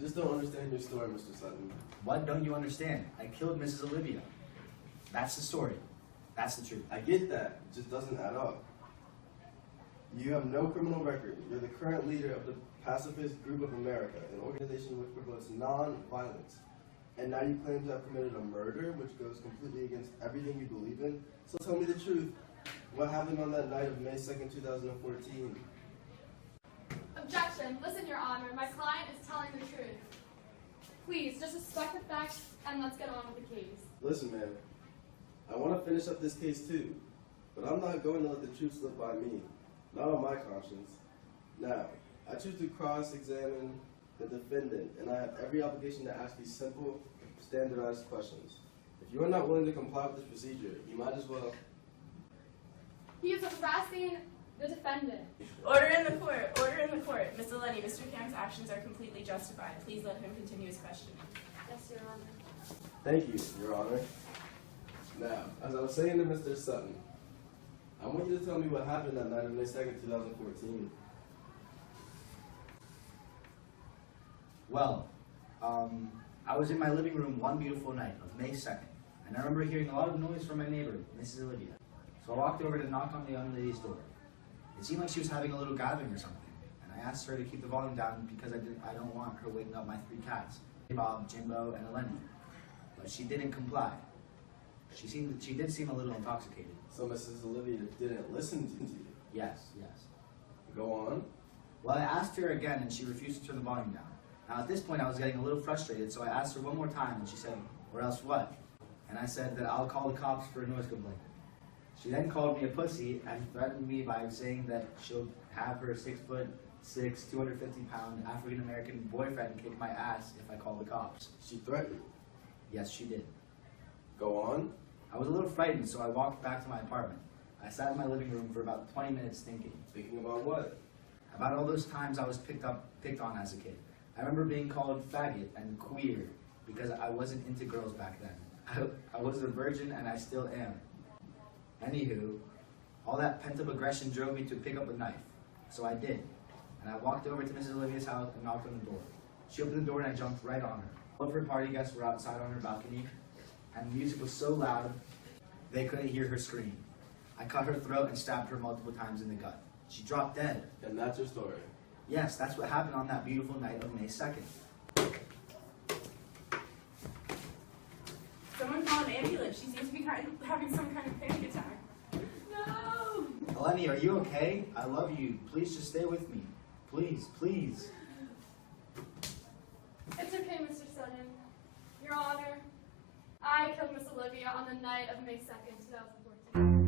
just don't understand your story, Mr. Sutton. What don't you understand? I killed Mrs. Olivia. That's the story. That's the truth. I get that. It just doesn't add up. You have no criminal record. You're the current leader of the Pacifist Group of America, an organization which promotes non-violence. And now you claim to have committed a murder, which goes completely against everything you believe in. So tell me the truth. What happened on that night of May 2nd, 2014? Objection. Listen, Your Honor. My client is telling the truth. Please, just respect the facts and let's get on with the case. Listen, man. I want to finish up this case too, but I'm not going to let the truth slip by me. Not on my conscience. Now, I choose to cross-examine the defendant, and I have every obligation to ask these simple, standardized questions. If you are not willing to comply with this procedure, you might as well... He is harassing the defendant. Order in the court. Order in the court. Ms. Lenny, Mr. Cam's actions are completely justified. Please let him continue his questioning. Yes, Your Honor. Thank you, Your Honor. Now, as I was saying to Mr. Sutton, I want you to tell me what happened that night of May 2nd, 2014. Well, I was in my living room one beautiful night of May 2nd, and I remember hearing a lot of noise from my neighbor, Mrs. Olivia. So I walked over to knock on the young lady's door. It seemed like she was having a little gathering or something, and I asked her to keep the volume down because I don't want her waking up my three cats, Bob, Jimbo, and Eleni. But she didn't comply. She did seem a little intoxicated. So Mrs. Olivia didn't listen to you? Yes. Go on. Well, I asked her again, and she refused to turn the volume down. Now, at this point, I was getting a little frustrated, so I asked her one more time, and she said, "Or else what?" And I said that I'll call the cops for a noise complaint. She then called me a pussy and threatened me by saying that she'll have her 6'6", 250-pound African-American boyfriend kick my ass if I call the cops. She threatened you? Yes, she did. Go on. I was a little frightened, so I walked back to my apartment. I sat in my living room for about 20 minutes thinking. Thinking about what? About all those times I was picked on as a kid. I remember being called faggot and queer because I wasn't into girls back then. I was a virgin and I still am. Anywho, all that pent-up aggression drove me to pick up a knife. So I did. And I walked over to Mrs. Olivia's house and knocked on the door. She opened the door and I jumped right on her. All of her party guests were outside on her balcony, and the music was so loud they couldn't hear her scream. I cut her throat and stabbed her multiple times in the gut. She dropped dead. And that's your story? Yes, that's what happened on that beautiful night of May 2nd. Someone call an ambulance. She seems to be having some kind of panic attack. No! Eleni, are you okay? I love you. Please just stay with me. Please. It's okay, Mr. Sutton. Your Honor, I killed Miss Olivia on the night of May 2nd, 2014.